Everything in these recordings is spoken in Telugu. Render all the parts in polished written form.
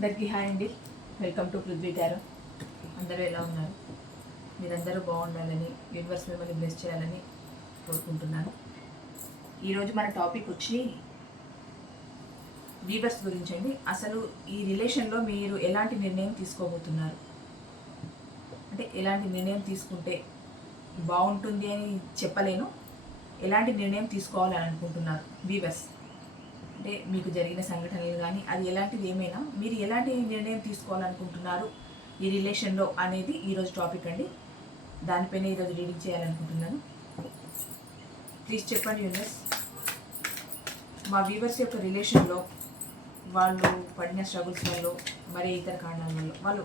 అందరికీ హాయ్ అండి. Welcome to Prithvi tarot. అందరూ ఎలా ఉన్నారు? మీరందరూ బాగుండాలని, యూనివర్స్ మిమ్మల్ని బ్లెస్ చేయాలని కోరుకుంటున్నాను. ఈరోజు మన టాపిక్ వచ్చి వీవర్స్ గురించి అండి. అసలు ఈ రిలేషన్లో మీరు ఎలాంటి నిర్ణయం తీసుకోబోతున్నారు, అంటే ఎలాంటి నిర్ణయం తీసుకుంటే బాగుంటుంది అని చెప్పలేను, ఎలాంటి నిర్ణయం తీసుకోవాలని అనుకుంటున్నారు వీవర్స్. అంటే మీకు జరిగిన సంఘటనలు కానీ అది ఎలాంటిది ఏమైనా మీరు ఎలాంటి నిర్ణయం తీసుకోవాలనుకుంటున్నారు ఈ రిలేషన్లో అనేది ఈరోజు టాపిక్ అండి. దానిపైన ఈరోజు రీడింగ్ చేయాలనుకుంటున్నాను. ప్లీజ్ చెప్పండి యూనివర్స్, మా వ్యూవర్స్ యొక్క రిలేషన్లో వాళ్ళు పడిన స్ట్రగుల్స్ వల్ల మరి ఇతర కారణాల వల్ల వాళ్ళు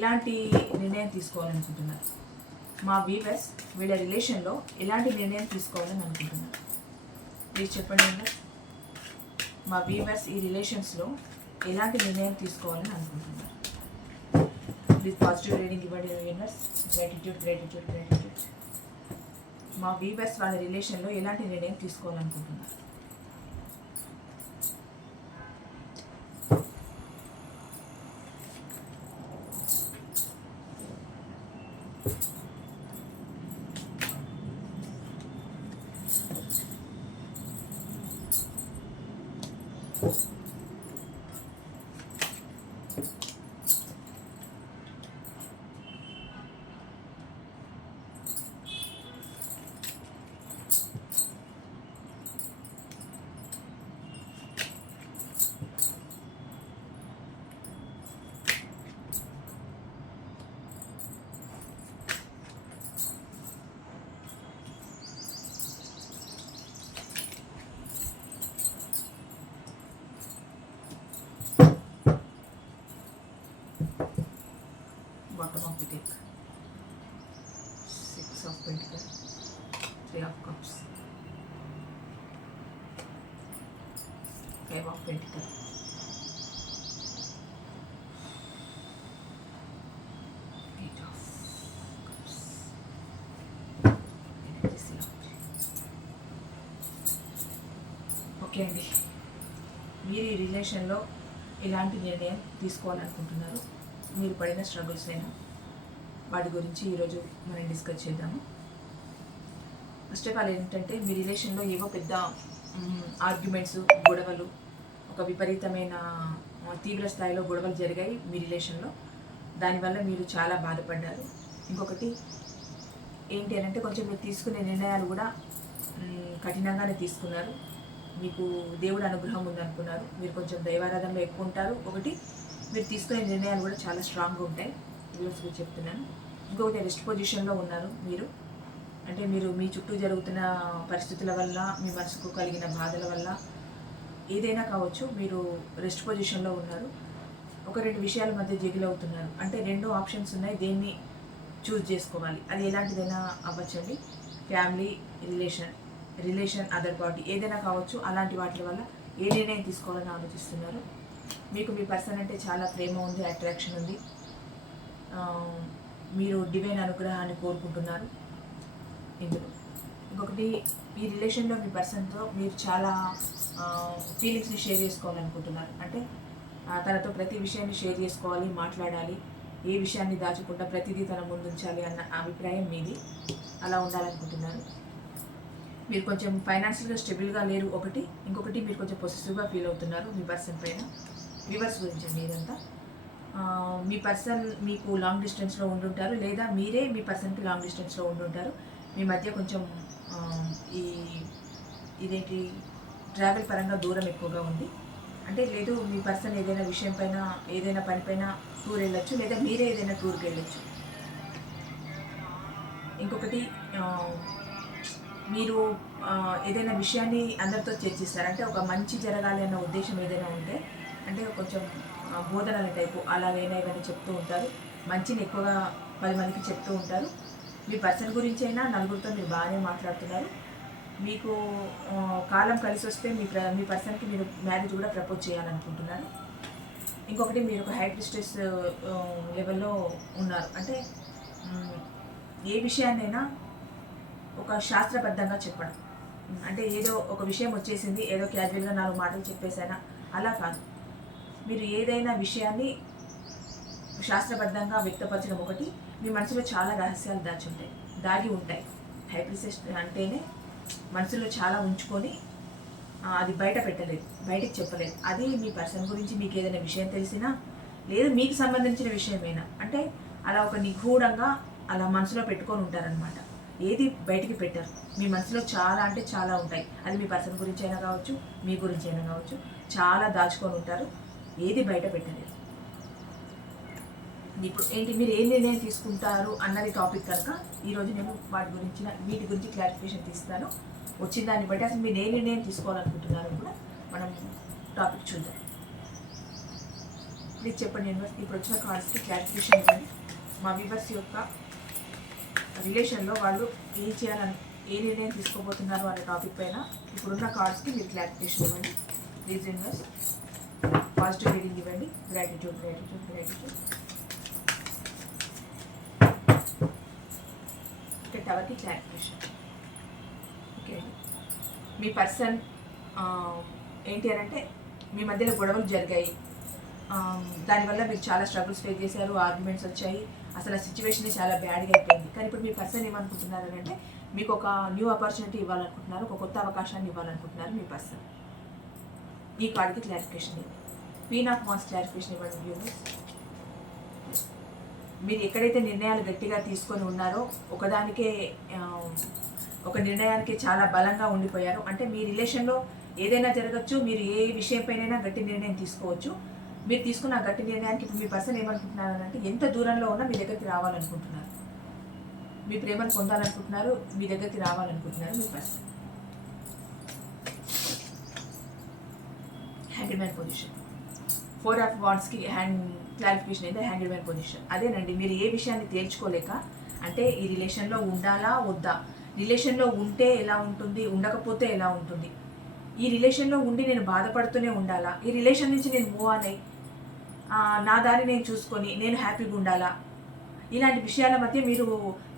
ఎలాంటి నిర్ణయం తీసుకోవాలనుకుంటున్నారు, మా వ్యూవర్స్ వీళ్ళ రిలేషన్లో ఎలాంటి నిర్ణయం తీసుకోవాలని అనుకుంటున్నారు. ప్లీజ్ చెప్పండి యూనివర్స్, మా వీవర్స్ ఈ రిలేషన్స్లో ఎలాంటి నిర్ణయం తీసుకోవాలని అనుకుంటున్నారు. ప్లీజ్ పాజిటివ్ రీడింగ్ ఇవ్వండి యూనివర్స్. Gratitude gratitude gratitude. మా వీవర్స్ వాళ్ళ రిలేషన్లో ఎలాంటి నిర్ణయం తీసుకోవాలనుకుంటున్నారు. Bottom of the deck, 6 of Pentacles, 3 of Cups, 5 of Pentacles, 8 of Cups, Energy out. Okay అండి, మీరు ఈ రిలేషన్లో ఎలాంటి నిర్ణయం తీసుకోవాలనుకుంటున్నారు, మీరు పడిన స్ట్రగుల్స్ అయినా వాటి గురించి ఈరోజు మనం డిస్కస్ చేద్దాము. ఫస్ట్ ఆఫ్ ఆల్ ఏంటంటే మీ రిలేషన్లో ఏవో పెద్ద ఆర్గ్యుమెంట్స్, గొడవలు, ఒక విపరీతమైన తీవ్ర స్థాయిలో గొడవలు జరిగాయి మీ రిలేషన్లో. దానివల్ల మీరు చాలా బాధపడ్డారు. ఇంకొకటి ఏంటి అని అంటే కొంచెం మీరు తీసుకునే నిర్ణయాలు కూడా కఠినంగానే తీసుకున్నారు. మీకు దేవుడు అనుగ్రహం ఉందనుకున్నారు. మీరు కొంచెం దైవారాధనలో ఎక్కువ ఉంటారు. ఒకటి మీరు తీసుకునే నిర్ణయాలు కూడా చాలా స్ట్రాంగ్గా ఉంటాయి. వీళ్ళకి చెప్తున్నాను. ఇంకొకటి రెస్ట్ పొజిషన్లో ఉన్నారు మీరు. అంటే మీరు మీ చుట్టూ జరుగుతున్న పరిస్థితుల వల్ల, మీ మనసుకు కలిగిన బాధల వల్ల ఏదైనా కావచ్చు, మీరు రెస్ట్ పొజిషన్లో ఉన్నారు. ఒక రెండు విషయాల మధ్య జగిల్ అవుతున్నారు. అంటే రెండు ఆప్షన్స్ ఉన్నాయి, దేన్ని చూస్ చేసుకోవాలి. అది ఎలాంటిదైనా అవ్వచ్చండి. ఫ్యామిలీ, రిలేషన్ అదర్ పార్టీ ఏదైనా కావచ్చు. అలాంటి వాటి వల్ల ఏ నిర్ణయం తీసుకోవాలని ఆలోచిస్తున్నారు. మీకు మీ పర్సన్ అంటే చాలా ప్రేమ ఉంది, అట్రాక్షన్ ఉంది. మీరు డివైన్ అనుగ్రహాన్ని కోరుకుంటున్నారు ఇందులో. ఇంకొకటి ఈ రిలేషన్లో మీ పర్సన్తో మీరు చాలా ఫీలింగ్స్ని షేర్ చేసుకోవాలనుకుంటున్నారు. అంటే తనతో ప్రతి విషయాన్ని షేర్ చేసుకోవాలి, మాట్లాడాలి, ఏ విషయాన్ని దాచకుండా ప్రతిదీ తన ముందు ఉంచాలి అన్న అభిప్రాయం మీది. అలా ఉండాలనుకుంటున్నారు. మీరు కొంచెం ఫైనాన్షియల్గా స్టెబుల్గా లేరు ఒకటి. ఇంకొకటి మీరు కొంచెం పొసెసివ్గా ఫీల్ అవుతున్నారు మీ పర్సన్ పైన. వ్యూవర్స్ గురించి అండి ఇదంతా. మీ పర్సన్ మీకు లాంగ్ డిస్టెన్స్లో ఉండుంటారు, లేదా మీరే మీ పర్సన్కి లాంగ్ డిస్టెన్స్లో ఉండుంటారు. మీ మధ్య కొంచెం ఇదేంటి ట్రావెల్ పరంగా దూరం ఎక్కువగా ఉంది. అంటే లేదు మీ పర్సన్ ఏదైనా విషయం పైన, ఏదైనా పని పైన టూర్ వెళ్ళొచ్చు, లేదా మీరే ఏదైనా టూర్కి వెళ్ళొచ్చు. ఇంకొకటి మీరు ఏదైనా విషయాన్ని అందరితో చర్చిస్తారు. అంటే ఒక మంచి జరగాలి అన్న ఉద్దేశం ఏదైనా ఉంటే, అంటే కొంచెం బోధనల టైపు అలాగైనా ఏమైనా చెప్తూ ఉంటారు. మంచిని ఎక్కువగా 10 మందికి చెప్తూ ఉంటారు. మీ పర్సన్ గురించి అయినా నలుగురితో మీరు బాగానే మాట్లాడుతున్నారు. మీకు కాలం కలిసి వస్తే మీ పర్సన్కి మీరు మ్యారేజ్ కూడా ప్రపోజ్ చేయాలనుకుంటున్నారు. ఇంకొకటి మీరు ఒక హై ప్రిస్టెస్ లెవెల్లో ఉన్నారు. అంటే ఏ విషయాన్నైనా ఒక శాస్త్రబద్ధంగా చెప్పడం. అంటే ఏదో ఒక విషయం వచ్చేసింది, ఏదో క్యాజువల్గా 4 మాటలు చెప్పేసానా, అలా కాదు. మీరు ఏదైనా విషయాన్ని శాస్త్రబద్ధంగా వ్యక్తపరచడం ఒకటి, మీ మనసులో చాలా రహస్యాలు దాగి ఉంటాయి. హైప్రిసెస్ అంటేనే మనసులో చాలా ఉంచుకొని అది బయట పెట్టలేదు, బయటికి చెప్పలేదు. అది మీ పర్సన్ గురించి మీకు ఏదైనా విషయం తెలిసినా, లేదు మీకు సంబంధించిన విషయమైనా, అంటే అలా ఒక నిగూఢంగా అలా మనసులో పెట్టుకొని ఉంటారనమాట. ఏది బయటికి పెట్టరు. మీ మనసులో చాలా అంటే చాలా ఉంటాయి. అది మీ పర్సన్ గురించి అయినా కావచ్చు, మీ గురించి అయినా కావచ్చు, చాలా దాచుకొని ఉంటారు. ఏది బయట పెట్టలేదు. ఇప్పుడు ఏంటి, మీరు ఏ నిర్ణయం తీసుకుంటారు అన్నది టాపిక్ కనుక ఈరోజు నేను వీటి గురించి క్లారిఫికేషన్ తీస్తాను. వచ్చిన దాన్ని బట్టి అసలు మీరు ఏ నిర్ణయం తీసుకోవాలనుకుంటున్నారో కూడా మనం టాపిక్ చూద్దాం. ప్లీజ్ చెప్పండి యూనివర్స్, ఇప్పుడు వచ్చిన కార్డ్స్కి క్లారిఫికేషన్ ఇవ్వండి. మా వ్యూవర్స్ యొక్క రిలేషన్లో వాళ్ళు ఏం చేయాలని, ఏ నిర్ణయం తీసుకోబోతున్నారు అనే టాపిక్ పైన ఇప్పుడున్న కార్డ్స్కి మీరు క్లారిఫికేషన్ ఇవ్వండి. ప్లీజ్ యూనివర్స్, పాజిటివ్ రీడింగ్ ఇవ్వండి. Gratitude gratitude gratitude. ఇక్కడ టవర్కి క్లారిఫికేషన్. ఓకే, మీ పర్సన్ ఏంటి అని అంటే మీ మధ్యలో గొడవలు జరిగాయి, దానివల్ల మీరు చాలా స్ట్రగుల్స్ ఫేస్ చేశారు, ఆర్గ్యుమెంట్స్ వచ్చాయి, అసలు ఆ సిచ్యువేషన్ చాలా బ్యాడ్గా అయిపోయింది. కానీ ఇప్పుడు మీ పర్సన్ ఏమనుకుంటున్నారు అంటే మీకు ఒక న్యూ ఆపర్చునిటీ ఇవ్వాలనుకుంటున్నారు, ఒక కొత్త అవకాశాన్ని ఇవ్వాలనుకుంటున్నారు మీ పర్సన్. ఈ కార్డ్కి క్లారిఫికేషన్ ఇవ్వండి. క్వీన్ ఆఫ్ వాండ్స్ క్లారిఫికేషన్ ఇవ్వండి వ్యూవర్స్. మీరు ఎక్కడైతే నిర్ణయాలు గట్టిగా తీసుకొని ఉన్నారో ఒక నిర్ణయానికి చాలా బలంగా ఉండిపోయారు. అంటే మీ రిలేషన్లో ఏదైనా జరగచ్చు, మీరు ఏ విషయంపైనైనా గట్టి నిర్ణయం తీసుకోవచ్చు. మీరు తీసుకున్న గట్టి నిర్ణయానికి ఇప్పుడు మీ పర్సన్ ఏమనుకుంటున్నారు అంటే ఎంత దూరంలో ఉన్నా మీ దగ్గరికి రావాలనుకుంటున్నారు, మీ ప్రేమను పొందాలనుకుంటున్నారు, మీ దగ్గరికి రావాలనుకుంటున్నారు మీ పర్సన్. హ్యాండిల్ మ్యాన్ పొజిషన్. 4 ఆఫ్ వాండ్స్కి క్లారిఫికేషన్ అయితే హ్యాండిల్ మ్యాన్ పొజిషన్. అదేనండి, మీరు ఏ విషయాన్ని తేల్చుకోలేక, అంటే ఈ రిలేషన్లో ఉండాలా వద్దా, రిలేషన్లో ఉంటే ఎలా ఉంటుంది, ఉండకపోతే ఎలా ఉంటుంది, ఈ రిలేషన్లో ఉండి నేను బాధపడుతూనే ఉండాలా, ఈ రిలేషన్ నుంచి నేను మూవ్ ఆన్ అయ్యి నా దారి నేను చూసుకొని నేను హ్యాపీగా ఉండాలా, ఇలాంటి విషయాల మధ్య మీరు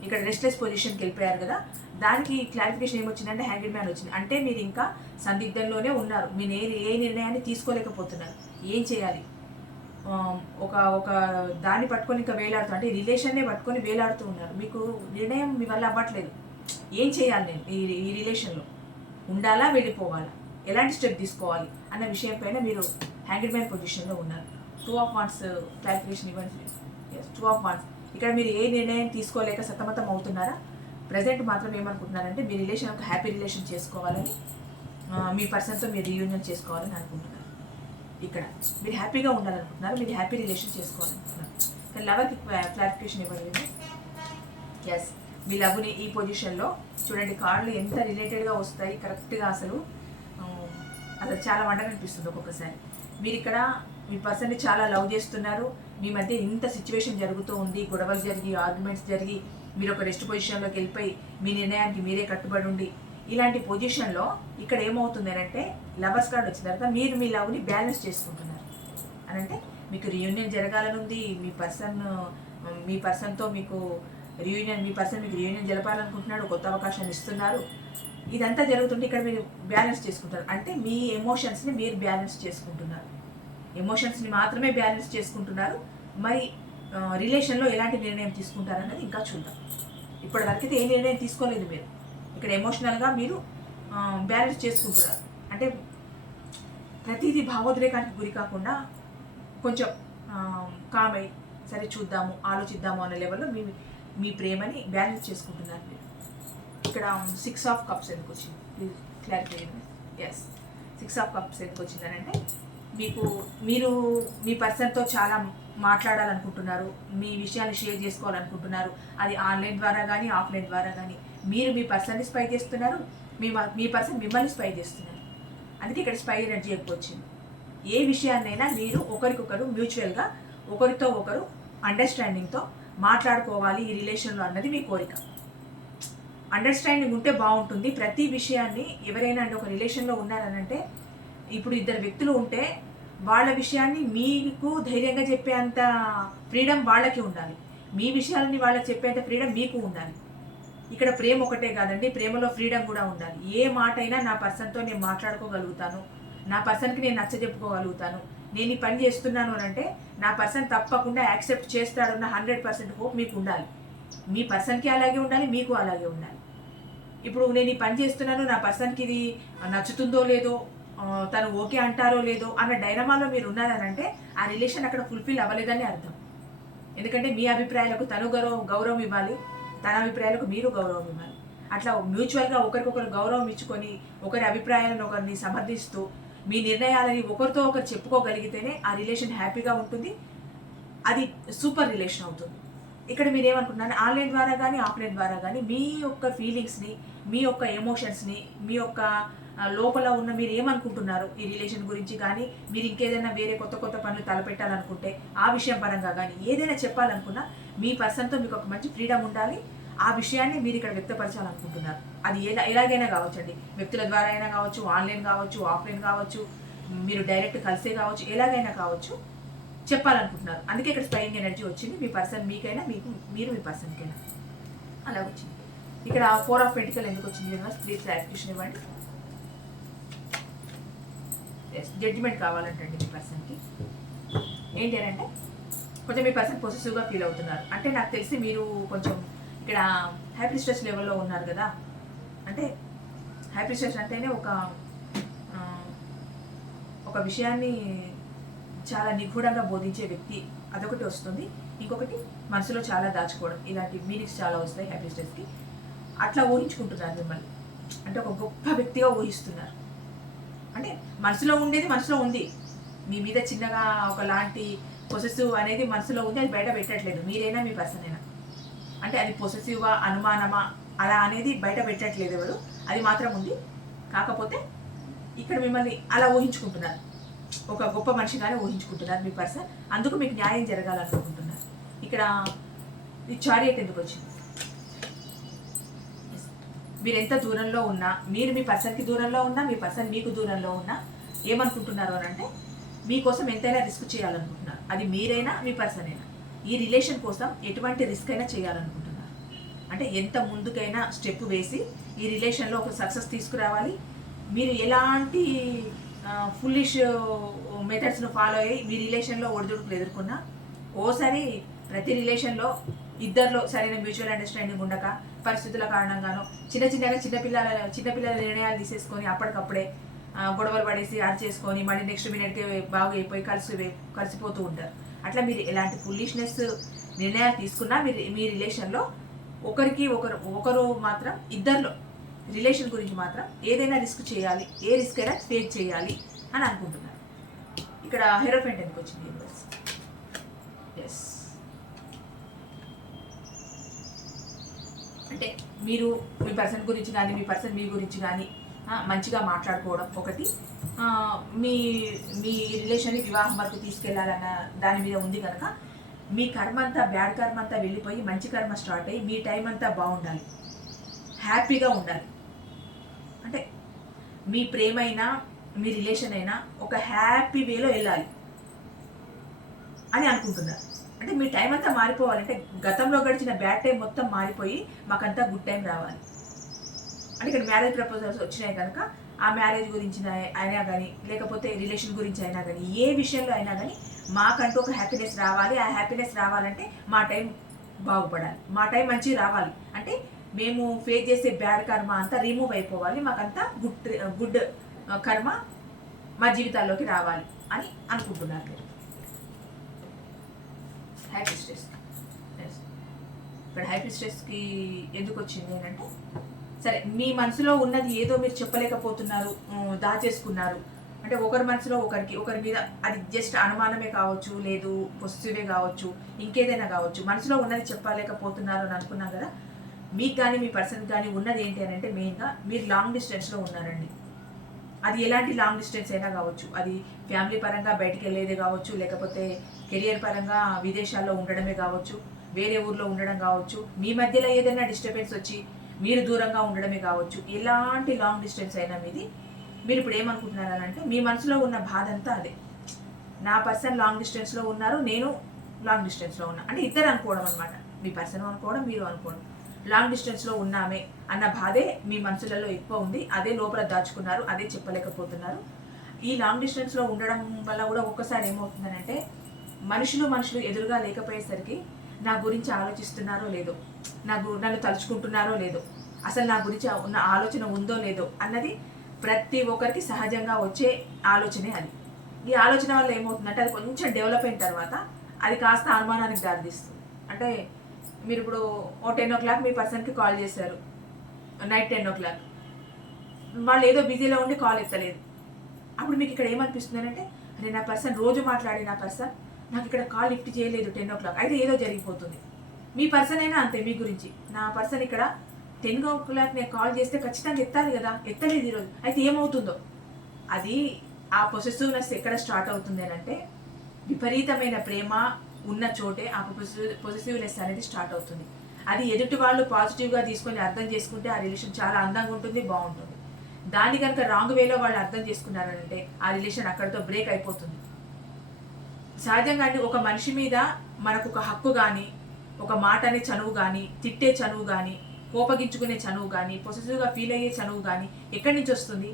ఇక్కడ రెస్ట్లెస్ పొజిషన్కి వెళ్ళిపోయారు కదా. దానికి క్లారిఫికేషన్ ఏమొచ్చిందంటే హ్యాండిల్ మ్యాన్ వచ్చింది. అంటే మీరు ఇంకా సందిగ్ధంలోనే ఉన్నారు, మీరు ఏ నిర్ణయాన్ని తీసుకోలేకపోతున్నారు, ఏం చేయాలి, ఒక దాన్ని పట్టుకొని ఇంకా వేలాడుతూ, అంటే రిలేషన్నే పట్టుకొని వేలాడుతూ ఉన్నారు. మీకు నిర్ణయం మీ వల్ల అవ్వట్లేదు. ఏం చేయాలి, నేను ఈ రిలేషన్లో ఉండాలా వెళ్ళిపోవాలా, ఎలాంటి స్టెప్ తీసుకోవాలి అన్న విషయం పైన మీరు హ్యాండిల్ మ్యాన్ పొజిషన్లో ఉన్నారు. 2 ఆఫ్ వాండ్స్ క్లారిఫికేషన్ ఇవ్వండి. 2 ఆఫ్ వాండ్స్. ఇక్కడ మీరు ఏ నిర్ణయం తీసుకోలేక సతమతం అవుతున్నారా. ప్రజెంట్ మాత్రం ఏమనుకుంటున్నారంటే మీ రిలేషన్ ఒక హ్యాపీ రిలేషన్ చేసుకోవాలని, మీ పర్సన్తో మీరు రీయూనియన్ చేసుకోవాలని అనుకుంటున్నారు. ఇక్కడ మీరు హ్యాపీగా ఉండాలనుకుంటున్నారు, మీరు హ్యాపీ రిలేషన్ చేసుకోవాలనుకుంటున్నారు. కానీ లవర్కి క్లారిఫికేషన్ ఇవ్వండి. ఎస్, మీ లవ్ని ఈ పొజిషన్లో చూడండి, కార్డులు ఎంత రిలేటెడ్గా వస్తాయి కరెక్ట్గా. అసలు చాలా వండర్ అనిపిస్తుంది ఒక్కొక్కసారి. మీరు ఇక్కడ మీ పర్సన్ని చాలా లవ్ చేస్తున్నారు, మీ మధ్య ఇంత సిచ్యువేషన్ జరుగుతూ ఉంది, గొడవలు జరిగి ఆర్గ్యుమెంట్స్ జరిగి మీరు ఒక రెస్ట్ పొజిషన్లోకి వెళ్ళిపోయి మీ నిర్ణయానికి మీరే కట్టుబడి ఉండి, ఇలాంటి పొజిషన్లో ఇక్కడ ఏమవుతుంది అంటే లవర్స్ కార్డ్ వచ్చిన తర్వాత మీరు మీ లవ్ని బ్యాలెన్స్ చేసుకుంటున్నారు. అని అంటే మీకు రీయూనియన్ జరగాలని ఉంది, మీ పర్సన్తో మీకు రీయూనియన్, మీ పర్సన్ మీకు రీయూనియన్ జరపాలనుకుంటున్నాడు, కొత్త అవకాశాన్ని ఇస్తున్నారు. ఇదంతా జరుగుతుంటే ఇక్కడ మీరు బ్యాలెన్స్ చేసుకుంటారు. అంటే మీ ఎమోషన్స్ని మీరు బ్యాలెన్స్ చేసుకుంటున్నారు, ఎమోషన్స్ని మాత్రమే బ్యాలెన్స్ చేసుకుంటున్నారు. మరి రిలేషన్లో ఎలాంటి నిర్ణయం తీసుకుంటారన్నది ఇంకా చూద్దాం. ఇప్పటివరకైతే ఏ నిర్ణయం తీసుకోలేదు మీరు. ఇక్కడ ఎమోషనల్గా మీరు బ్యాలెన్స్ చేసుకుంటున్నారు. అంటే ప్రతిదీ భావోద్రేకానికి గురి కాకుండా కొంచెం కామై సరే చూద్దాము, ఆలోచిద్దాము అనే లెవెల్లో మీ ప్రేమని బ్యాలెన్స్ చేసుకుంటున్నారు మీరు. ఇక్కడ 6 ఆఫ్ కప్స్ ఎందుకు వచ్చింది, please clarify. Yes, 6 of cups ఎందుకు వచ్చిందని అంటే మీరు మీ పర్సన్తో చాలా మాట్లాడాలనుకుంటున్నారు, మీ విషయాన్ని షేర్ చేసుకోవాలనుకుంటున్నారు. అది ఆన్లైన్ ద్వారా కానీ ఆఫ్లైన్ ద్వారా కానీ మీరు మీ పర్సన్ని స్పై చేస్తున్నారు, మీ పర్సన్ మిమ్మల్ని స్పై చేస్తున్నారు. అందుకే ఇక్కడ స్పై ఎనర్జీ ఎక్కువ వచ్చింది. ఏ విషయాన్నైనా మీరు ఒకరికొకరు మ్యూచువల్గా ఒకరితో ఒకరు అండర్స్టాండింగ్తో మాట్లాడుకోవాలి ఈ రిలేషన్లో అన్నది మీ కోరిక. అండర్స్టాండింగ్ ఉంటే బాగుంటుంది ప్రతి విషయాన్ని. ఎవరైనా అంటే ఒక రిలేషన్లో ఉన్నారనంటే, ఇప్పుడు 2 వ్యక్తులు ఉంటే వాళ్ళ విషయాన్ని మీకు ధైర్యంగా చెప్పేంత ఫ్రీడమ్ వాళ్ళకి ఉండాలి, మీ విషయాలని వాళ్ళకి చెప్పేంత ఫ్రీడమ్ మీకు ఉండాలి. ఇక్కడ ప్రేమ ఒకటే కాదండి, ప్రేమలో ఫ్రీడమ్ కూడా ఉండాలి. ఏ మాట అయినా నా పర్సన్తో నేను మాట్లాడుకోగలుగుతాను, నా పర్సన్కి నేను నచ్చజెప్పుకోగలుగుతాను, నేను ఈ పని చేస్తున్నాను అని అంటే నా పర్సన్ తప్పకుండా యాక్సెప్ట్ చేస్తాడన్న 100% హోప్ మీకు ఉండాలి. మీ పర్సన్కి అలాగే ఉండాలి, మీకు అలాగే ఉండాలి. ఇప్పుడు నేను ఈ పని చేస్తున్నాను, నా పర్సన్కి ఇది నచ్చుతుందో లేదో, తను ఓకే అంటారో లేదో అన్న డైనమాలో మీరు ఉన్నారనంటే ఆ రిలేషన్ అక్కడ ఫుల్ఫిల్ అవ్వలేదని అర్థం. ఎందుకంటే మీ అభిప్రాయాలకు తను గౌరవం ఇవ్వాలి, తన అభిప్రాయాలకు మీరు గౌరవం ఇవ్వాలి. అట్లా మ్యూచువల్గా ఒకరికొకరు గౌరవం ఇచ్చుకొని ఒకరి అభిప్రాయాలను ఒకరిని సమర్థిస్తూ మీ నిర్ణయాలని ఒకరితో ఒకరు చెప్పుకోగలిగితేనే ఆ రిలేషన్ హ్యాపీగా ఉంటుంది. అది సూపర్ రిలేషన్ అవుతుంది. ఇక్కడ మీరు ఏమనుకుంటున్నారు, ఆన్లైన్ ద్వారా కానీ ఆఫ్లైన్ ద్వారా కానీ మీ యొక్క ఫీలింగ్స్ని, మీ యొక్క ఎమోషన్స్ని, మీ యొక్క లోపల ఉన్న మీరు ఏమనుకుంటున్నారు ఈ రిలేషన్ గురించి కానీ, మీరు ఇంకేదైనా వేరే కొత్త కొత్త పనులు తలపెట్టాలనుకుంటే ఆ విషయం పరంగా కానీ ఏదైనా చెప్పాలనుకున్నా మీ పర్సన్తో మీకు ఒక మంచి ఫ్రీడమ్ ఉండాలి. ఆ విషయాన్ని మీరు ఇక్కడ వ్యక్తపరచాలనుకుంటున్నారు. అది ఎలాగైనా కావచ్చండి, వ్యక్తుల ద్వారా అయినా కావచ్చు, ఆన్లైన్ కావచ్చు, ఆఫ్లైన్ కావచ్చు, మీరు డైరెక్ట్ కలిసే కావచ్చు, ఎలాగైనా కావచ్చు చెప్పాలనుకుంటున్నారు. అందుకే ఇక్కడ స్పైయింగ్ ఎనర్జీ వచ్చింది. మీ పర్సన్ మీకైనా, మీరు మీ పర్సన్కైనా అలా వచ్చింది. ఇక్కడ 4 ఆఫ్ పెంటికల్ ఎందుకు వచ్చింది యూనివర్స్, ప్లీజ్ క్లారిఫికేషన్ ఇవ్వండి. జడ్జిమెంట్ కావాలంటండి మీ పర్సన్కి. ఏంటి అని అంటే కొంచెం మీ పర్సన్ పొసెసివ్గా ఫీల్ అవుతున్నారు. అంటే నాకు తెలిసి మీరు కొంచెం ఇక్కడ హ్యాపీ స్ట్రెస్ లెవెల్లో ఉన్నారు కదా. అంటే హ్యాపీ స్ట్రెస్ అంటేనే ఒక విషయాన్ని చాలా నిగూఢంగా బోధించే వ్యక్తి, అదొకటి వస్తుంది. ఇంకొకటి మనసులో చాలా దాచుకోవడం, ఇలాంటి మీనింగ్స్ చాలా వస్తాయి హ్యాపీ స్ట్రెస్కి. అట్లా ఊహించుకుంటున్నారు మిమ్మల్ని, అంటే ఒక గొప్ప వ్యక్తిగా ఊహిస్తున్నారు. అంటే మనసులో ఉండేది మనసులో ఉంది, మీ మీద చిన్నగా ఒకలాంటి పొసెసివ్ అనేది మనసులో ఉంది, అది బయట పెట్టట్లేదు. మీరైనా మీ పర్సన్ అయినా, అంటే అది పొసెసివా అనుమానమా అలా అనేది బయట పెట్టట్లేదు ఎవరు, అది మాత్రం ఉంది. కాకపోతే ఇక్కడ మిమ్మల్ని అలా ఊహించుకుంటున్నారు, ఒక గొప్ప మనిషిగానే ఊహించుకుంటున్నారు మీ పర్సన్. అందుకు మీకు న్యాయం జరగాలనుకుంటున్నారు. ఇక్కడ ఈ చారియట్ ఎందుకు వచ్చింది, మీరు ఎంత దూరంలో ఉన్నా, మీరు మీ పర్సన్కి దూరంలో ఉన్నా, మీ పర్సన్ మీకు దూరంలో ఉన్నా ఏమనుకుంటున్నారు అని అంటే మీకోసం ఎంతైనా రిస్క్ చేయాలనుకుంటున్నారు. అది మీరైనా మీ పర్సన్ అయినా ఈ రిలేషన్ కోసం ఎటువంటి రిస్క్ అయినా చేయాలనుకుంటున్నారు. అంటే ఎంత ముందుకైనా స్టెప్ వేసి ఈ రిలేషన్లో ఒక సక్సెస్ తీసుకురావాలి. మీరు ఎలాంటి ఫుల్లిష్ మెథడ్స్ను ఫాలో అయ్యి మీ రిలేషన్లో ఒడిదుడుకులు ఎదుర్కొన్నా, ఓసారి ప్రతి రిలేషన్లో ఇద్దరిలో సరైన మ్యూచువల్ అండర్స్టాండింగ్ ఉండక పరిస్థితుల కారణంగానో చిన్నపిల్లల నిర్ణయాలు తీసేసుకొని అప్పటికప్పుడే గొడవలు పడేసి చేసుకొని మళ్ళీ నెక్స్ట్ మినిట్కి బాగా అయిపోయి కలిసిపోతూ ఉంటారు. అట్లా మీరు ఎలాంటి ఫుల్లిష్నెస్ నిర్ణయాలు తీసుకున్నా మీ రిలేషన్లో ఒకరు మాత్రం ఇద్దరిలో రిలేషన్ గురించి మాత్రం ఏదైనా రిస్క్ చేయాలి, ఏ రిస్క్ అయినా ఫేస్ చేయాలి అని అనుకుంటున్నారు. ఇక్కడ హెరోఫెంట్ ఎందుకు వచ్చింది యూనివర్స్? ఎస్, అంటే మీరు మీ పర్సన్ గురించి కానీ మీ పర్సన్ మీ గురించి కానీ మంచిగా మాట్లాడుకోవడం ఒకటి, మీ రిలేషన్ని వివాహం వరకు తీసుకెళ్లాలన్న దాని మీద ఉంది కనుక మీ కర్మ అంతా, బ్యాడ్ కర్మ అంతా వెళ్ళిపోయి మంచి కర్మ స్టార్ట్ అయ్యి మీ టైం అంతా బాగుండాలి, హ్యాపీగా ఉండాలి. అంటే మీ ప్రేమ అయినా మీ రిలేషన్ అయినా ఒక హ్యాపీ వేలో వెళ్ళాలి అని అనుకుంటున్నారు. అంటే మీ టైం అంతా మారిపోవాలంటే గతంలో గడిచిన బ్యాడ్ టైం మొత్తం మారిపోయి మాకంతా గుడ్ టైం రావాలి. అంటే ఇక్కడ మ్యారేజ్ ప్రపోజల్స్ వచ్చినాయి కనుక ఆ మ్యారేజ్ గురించి అయినా కానీ, లేకపోతే రిలేషన్ గురించి అయినా కానీ, ఏ విషయంలో అయినా కానీ మాకంటూ ఒక హ్యాపీనెస్ రావాలి. ఆ హ్యాపీనెస్ రావాలంటే మా టైం బాగుపడాలి, మా టైం మంచిగా రావాలి. అంటే మేము ఫేస్ చేసే బ్యాడ్ కర్మ అంతా రిమూవ్ అయిపోవాలి, మాకంతా గుడ్ కర్మ మా జీవితాల్లోకి రావాలి అని అనుకుంటున్నారు మీరు. హ్యాపీ స్ట్రెస్, ఇక్కడ హ్యాపీ స్ట్రెస్కి ఎందుకు వచ్చింది అంటే, సరే మీ మనసులో ఉన్నది ఏదో మీరు చెప్పలేకపోతున్నారు, దాచేసుకున్నారు. అంటే ఒకరి మనసులో ఒకరి మీద అది జస్ట్ అనుమానమే కావచ్చు, లేదు పొసిటివే కావచ్చు, ఇంకేదైనా కావచ్చు, మనసులో ఉన్నది చెప్పలేకపోతున్నారు అని అనుకున్నాం కదా. మీకు కానీ మీ పర్సన్ కానీ ఉన్నది ఏంటి అని అంటే మెయిన్గా మీరు లాంగ్ డిస్టెన్స్లో ఉన్నారండి. అది ఎలాంటి లాంగ్ డిస్టెన్స్ అయినా కావచ్చు, అది ఫ్యామిలీ పరంగా బయటికి వెళ్ళేదే కావచ్చు, లేకపోతే కెరియర్ పరంగా విదేశాల్లో ఉండడమే కావచ్చు, వేరే ఊర్లో ఉండడం కావచ్చు, మీ మధ్యలో ఏదైనా డిస్టర్బెన్స్ వచ్చి మీరు దూరంగా ఉండడమే కావచ్చు. ఎలాంటి లాంగ్ డిస్టెన్స్ అయినా మీది, మీరు ఇప్పుడు ఏమనుకుంటున్నారు అంటే మీ మనసులో ఉన్న బాధ అంతా అదే, నా పర్సన్ లాంగ్ డిస్టెన్స్లో ఉన్నారు, నేను లాంగ్ డిస్టెన్స్లో ఉన్నా, అంటే ఇద్దరు అనుకోవడం అనమాట. మీ పర్సన్ అనుకోవడం, మీరు అనుకోవడం. లాంగ్ డిస్టెన్స్లో ఉన్నామే అన్న బాధే మీ మనసులలో ఎక్కువ ఉంది, అదే లోపల దాచుకున్నారు, అదే చెప్పలేకపోతున్నారు. ఈ లాంగ్ డిస్టెన్స్లో ఉండడం వల్ల కూడా ఒక్కసారి ఏమవుతుందనంటే మనుషులు ఎదురుగా లేకపోయేసరికి నా గురించి ఆలోచిస్తున్నారో లేదో, నన్ను తలుచుకుంటున్నారో లేదో, అసలు నా గురించి ఉన్న ఆలోచన ఉందో లేదో అన్నది ప్రతి ఒక్కరికి సహజంగా వచ్చే ఆలోచనే అది. ఈ ఆలోచన వల్ల ఏమవుతుందంటే అది కొంచెం డెవలప్ అయిన తర్వాత అది కాస్త అనుమానానికి దారితీస్తుంది. అంటే మీరు ఇప్పుడు 10 o'clock మీ పర్సన్కి కాల్ చేశారు, నైట్ 10 o'clock, వాళ్ళు ఏదో బిజీలో ఉండి కాల్ ఎత్తలేదు. అప్పుడు మీకు ఇక్కడ ఏమనిపిస్తుంది అంటే, అరే నా పర్సన్ రోజు మాట్లాడి నా పర్సన్ నాకు ఇక్కడ కాల్ లిఫ్ట్ చేయలేదు 10 o'clock, అయితే ఏదో జరిగిపోతుంది. మీ పర్సన్ అయినా అంతే, మీ గురించి నా పర్సన్ ఇక్కడ 10 o'clock నేను కాల్ చేస్తే ఖచ్చితంగా ఎత్తాలి కదా, ఎత్తలేదు ఈరోజు, అయితే ఏమవుతుందో. అది ఆ పొసెసివ్నెస్ ఎక్కడ స్టార్ట్ అవుతుంది అంటే విపరీతమైన ప్రేమ ఉన్న చోటే ఆ పొసెసివ్నెస్ అనేది స్టార్ట్ అవుతుంది. అది ఎదుటి వాళ్ళు పాజిటివ్గా తీసుకొని అర్థం చేసుకుంటే ఆ రిలేషన్ చాలా అందంగా ఉంటుంది, బాగుంటుంది. దాన్ని కనుక రాంగ్ వేలో వాళ్ళు అర్థం చేసుకున్నారంటే ఆ రిలేషన్ అక్కడితో బ్రేక్ అయిపోతుంది. సహజంగా ఒక మనిషి మీద మనకు ఒక హక్కు కానీ, ఒక మాట అనే చనువు కానీ, తిట్టే చనువు కానీ, కోపగించుకునే చనువు కానీ, పొసెసివ్గా ఫీల్ అయ్యే చనువు కానీ ఎక్కడి నుంచి వస్తుంది?